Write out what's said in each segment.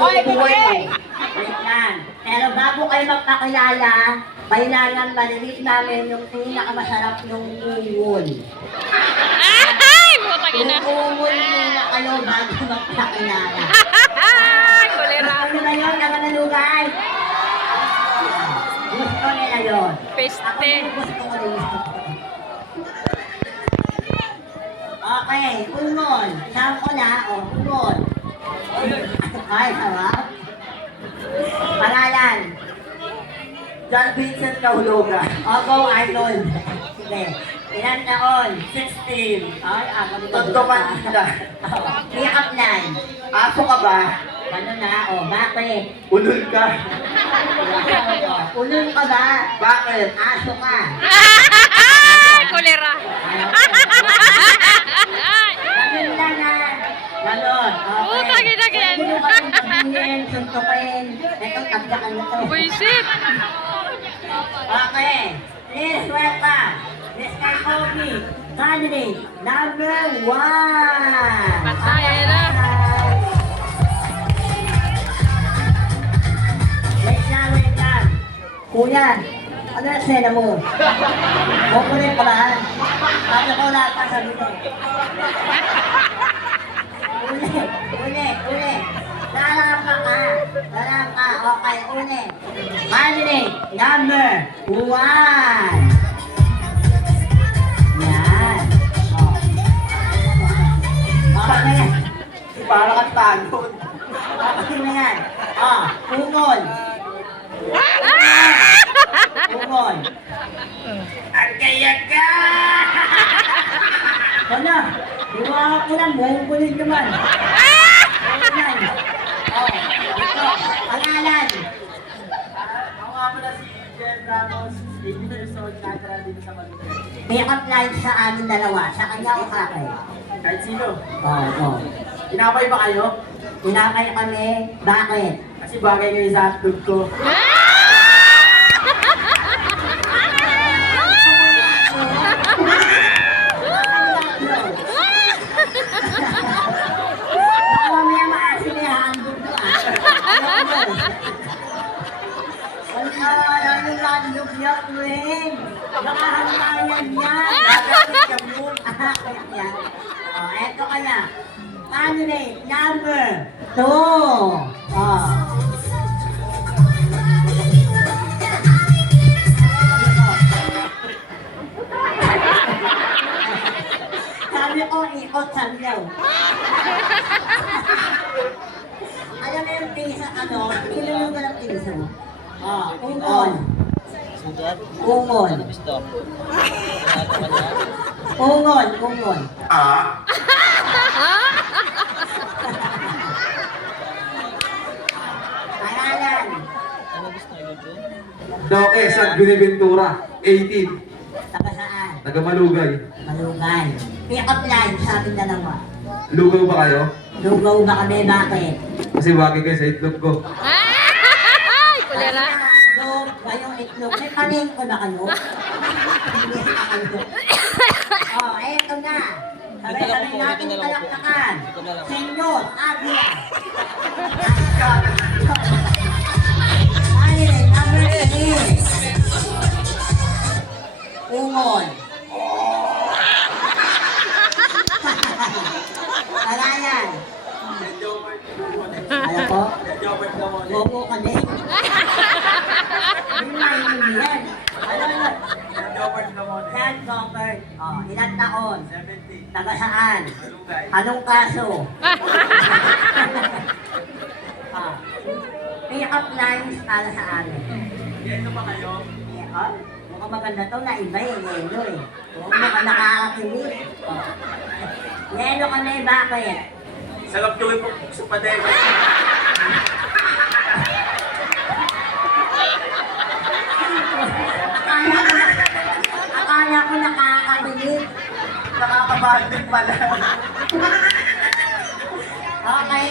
Oy, buhay mo. wait lang. Pero bago kayo magpakilala, kailangan maliliit namin yung pinakamasarap ng ungol. Ay! Butang ina. Yung ungol muna kayo bago magpakilala. Kulera. Ano ba yun, mga nalugay? Gusto nila yun. Ako Peste. din gusto ko rin. Okay, ungol. Saan ko na? O, ungol. Ay, sarap. Pangalan. John Vincent Kahulugan. O, go, Arnold. Sige. Ilan taon? 16. Ay, ako dito. Tonto Manila. Pick-up line. Aso ka ba? Ano na? O, bakit? Ulol ka. Ulol ka ba? Bakit? Aso ka. Kulera. Ganun lang ha. Ganun. Putang ina ka yan. Hindi mo kasing sabihin, suntukin. Ito, tabyakan mo to. Buisit. Okay. Please welcome Mr. Kobe, candidate number 1. Patayin na. Wait lang. Kuya, ano na sena mo? Kukunin ka ba? Bakit ko lahat ang sabi ko? Uli. Lalangka ka. Okay, uli. Candidate number 1. Yan. Okay na yan. Para kang tanod. Okay na yan. Ungol. Ungol. Ang kaya ka! Ano? Iwawa ko lang, buong naman. Ayan. Ito. Pangalan. Ako nga pala si Jen Ramos, 18 years old, natira dito sa Malugan. Pick-up line sa amin dalawa. Sa kanya o sa akin? Kahit sino. Oo. Tinapay ba kayo? Tinapay kami. Bakit? Kasi bagay kayo sa hotdog ko. Baka mamaya maasin na yung handog ko yung handog niya, Weng. Nakahantayan niya. Gagawin ka mo. Kaya yan. Eto ka na. Candidate number 2. Sabi ko, ikot sabiyaw. Alam mo yung pisa, kilulong ka ng piso. Ungol. Ungol. Pangalan. Doke, San Buenaventura, 18, Taga saan? taga Malugay. Malugay. Pick-up line sa ating dalawa. Lugaw ba kayo? Lugaw ba kami? Bakit? Kasi bagay kayo sa itlog ko. Ay! Kulera. Itlog, kayong itlog. May panin ko na kayo? Hindi na kayo. Eto na. Sabay-sabay natin palakpakan. Senyor Aguila. Candidate number 3. Ungol. Palayan. Alam ko, bobo ka din. Hindi maintindihan. Ano yun? San Robert. Ilan taon? 70. Taga saan? Malugay. Anong kaso? Pick-up lines para sa amin. Yan ba kayo? Mukhang maganda to na iba yelo eh. Mukhang nakakakilig. Yelo kami, bakit? Sarap gawin po sa pader. Akala ko nakakakilig. Nakakabanding pala. Okay,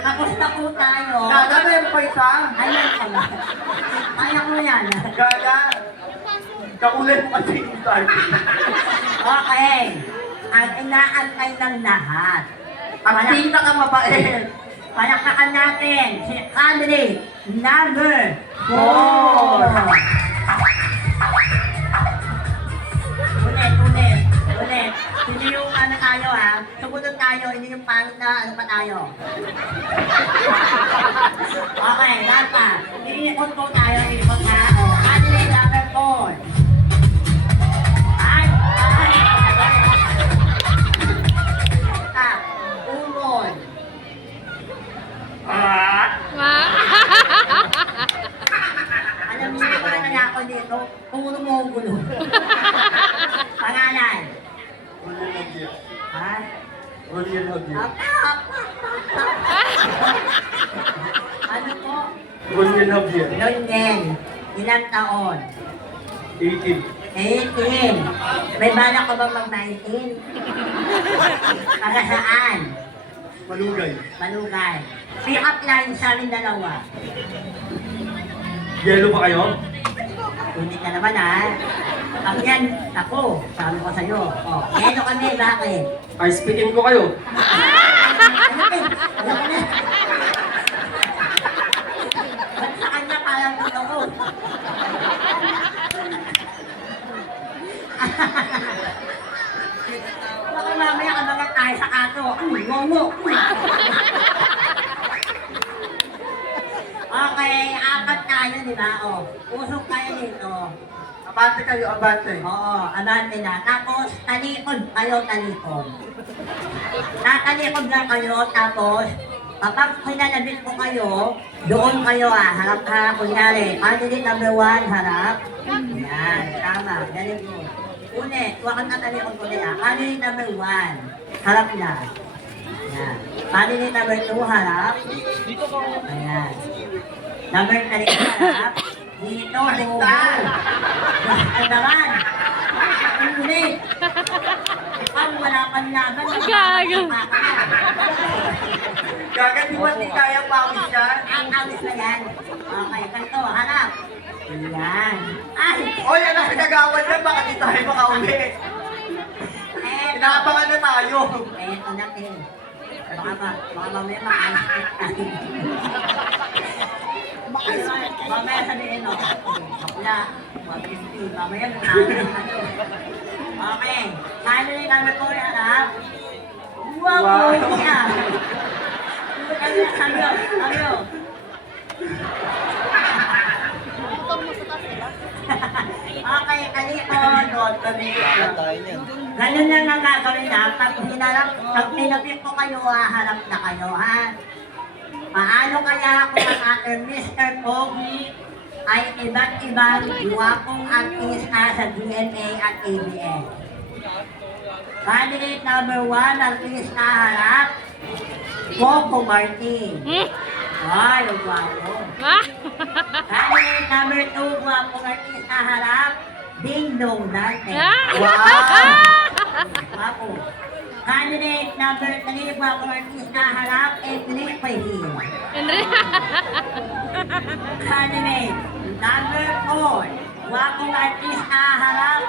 tapos na po tayo. Gagawin pa isa. Ayan ka ba? Kaya ko yan. Gaga. Kakulay mo kasi yung start. Okay. Ang inaantay ng lahat. Ang pinaka mabait. Palakpakan natin si candidate number 4. Ulit. Hindi yung ano tayo ha. Sumunod tayo, hindi yung pangit na ano pa tayo. Okay, lahat pa. Iikot po tayo, iikot ha. O, candidate number 4. Ay, Umon. Alam niyo ba na ako dito? Kung mo gulo. Pangalan. Rolly Javier. Ha? Rolly Javier. Ano po? Rolly Javier. London. Ilang taon? 18. 18. May balak ko bang mag-19? Para saan? Malugay. Malugay. Pick up line sa amin dalawa. Yellow ba kayo? Hindi ka naman ha. Ang yan, ako, sabi ko sa'yo. O, yelo kami, bakit? Ay, speaking ko kayo. Ba't sa kanya parang gusto ko? Baka mamaya abangan tayo sa kaso. Ngongo. Okay, apat tayo, di ba? O, usok kayo dito. Abante kayo, abante. Oo, abante na. Tapos, talikod kayo, talikod. Tatalikod na kayo, tapos, kapag pinalabit ko kayo, doon kayo harap-harap. Kunyari, candidate number 1, harap. Yan, tama, galing mo. Ulit, huwag kang tatalikod ko nila. Candidate number 1, harap na. Yan. Candidate number 2, harap. Ayan. Number 3, harap. Dito, baliktad. Baliktad naman. Ulit. Ang wala kang laban. Gago. Gaga, di ba di kaya pawis yan? Ang awis na yan. Okay, ganito, harap. Yan. Ay! Oy, ano pinagawan yan? Baka di tayo makauwi. Inaabangan na tayo. Eto natin. Baka mamaya makalas tayo. Mamaya sabihin, no? Bakla. Mamaya nakalas tayo. Okay. Kaya na namin ko rin, harap. Wow! Wow. Wow! Sabiyo. Okay, talikod. Ganun lang ang gagawin na. Pag pinapit ko kayo, harap na kayo, ha? Paano kaya kung ang ating Mr. Pogi ay iba't ibang guwapong artista sa DNA at ABS? Candidate number 1, artista harap, Coco Martin. Ay, ang gwapo. Candidate number 2, guwapong artista harap, Ding Dong Dante. Gwapo. Candidate number 3, guwapong artista harap, Enrique Pahil. Candidate number 4, guwapong artista harap,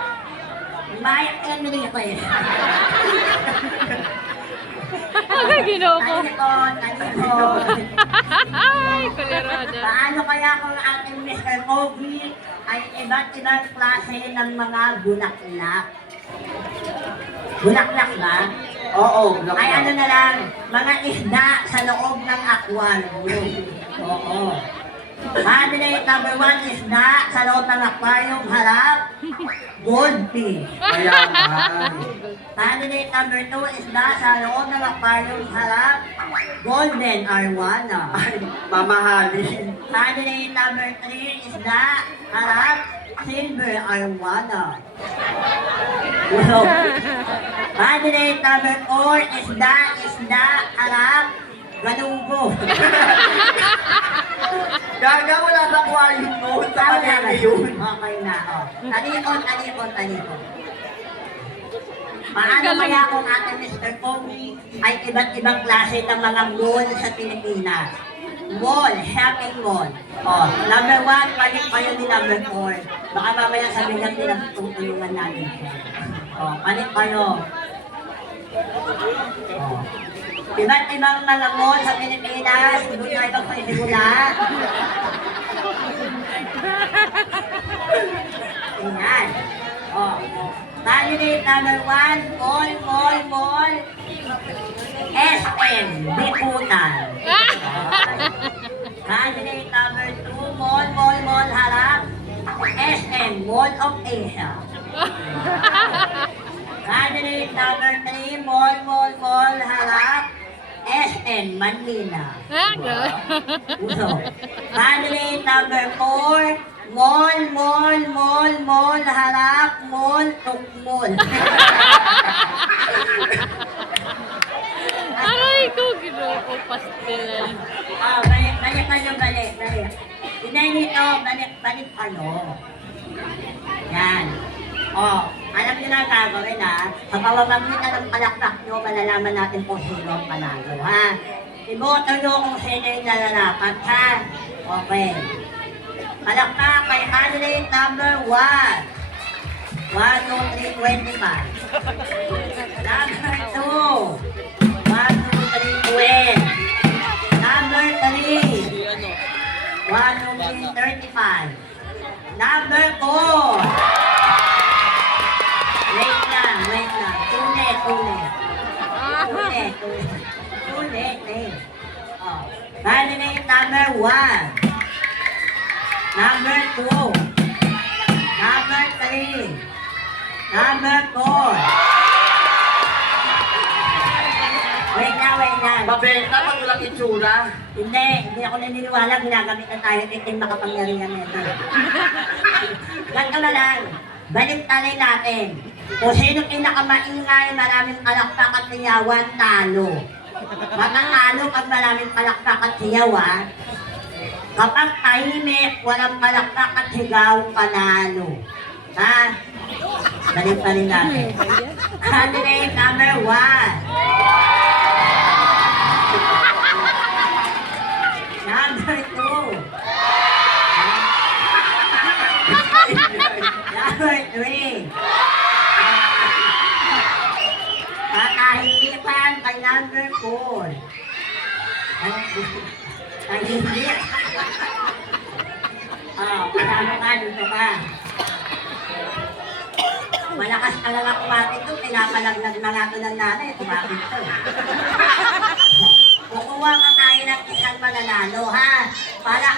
Mike Enriquez. Aga, ginoko. Talikod. Ay, kulerada. Paano kaya kung ating Mr. Pogi ay iba't ibang klase ng mga bulaklak? Bulaklak ba? Oo, Ay ano na lang, mga isda sa loob ng aquarium. Oo. Candidate number 1, isda sa loob ng aquarium, harap, goldfish. Mayaman. Candidate number 2, isda sa loob ng aquarium, harap, golden arwana. Ay, mamahalin. Candidate number 3, isda, harap, silver arwana. Candidate number 4, isda, harap, galunggo. Gaga, wala sa aquarium mo. Sa kanila yun. Okay na, oh. Talikod. Paano kaya kung ating Mr. Pogi ay iba't ibang klase ng mga mall sa Pilipinas? Mall, shopping mall. Oh, number 1, palit kayo ni number 4. Baka mamaya sabihin natin na tutulungan natin siya. Oh, palit kayo. Oh. Iba't ibang mga mall sa Pilipinas, doon tayo magpasimula. Ayan. Oh. Candidate number 1, mall. SM, Biputan. Candidate number 2, mall, harap. SM, Mall of Asia. Candidate number 3, mall, harap. SM, Manila. Uso. Candidate number 4, mall, harap, mall, tukmol. Aray ko, ginoo pastel. Balik. Hindi nito, balik ano. Yan. Oh, alam niyo na ang gagawin ha. Sa pamamagitan ng palakpak nyo, malalaman natin kung sino ang panalo ha. Iboto nyo kung sino yung nalalapat ha. Okay. Palakpak kay candidate number 1. 1, 2, 3, 25. Number 2. 1, 2, 3, 12. Number 3. 1, 2, 3, 35. Number 4. Wait lang. Tulit. Oh. Candidate number 1. Number 2. Number 3. Number 4. Wait lang. Mabenta pag walang itsura. Hindi ako naniniwala ginagamit na tayo ng makapangyarihan nito. Ganito na lang. Balik talay natin. Kung sino pinakamaingay, maraming palakpak at siyawan, talo. Matatalo pag maraming palakpak at siyawan. Kapag tahimik, walang palakpak at sigaw, panalo. Ha? Balik pa rin natin. Candidate number 1. Number 2. Number 3. Katahimikan kay number 4. Tahimik. Panalo ka, dito ka. Malakas talaga kumapit ito, pinapalaglag na nga ito ng nanay, kumapit ito. Kukuha ka tayo ng isang mananalo, ha? Para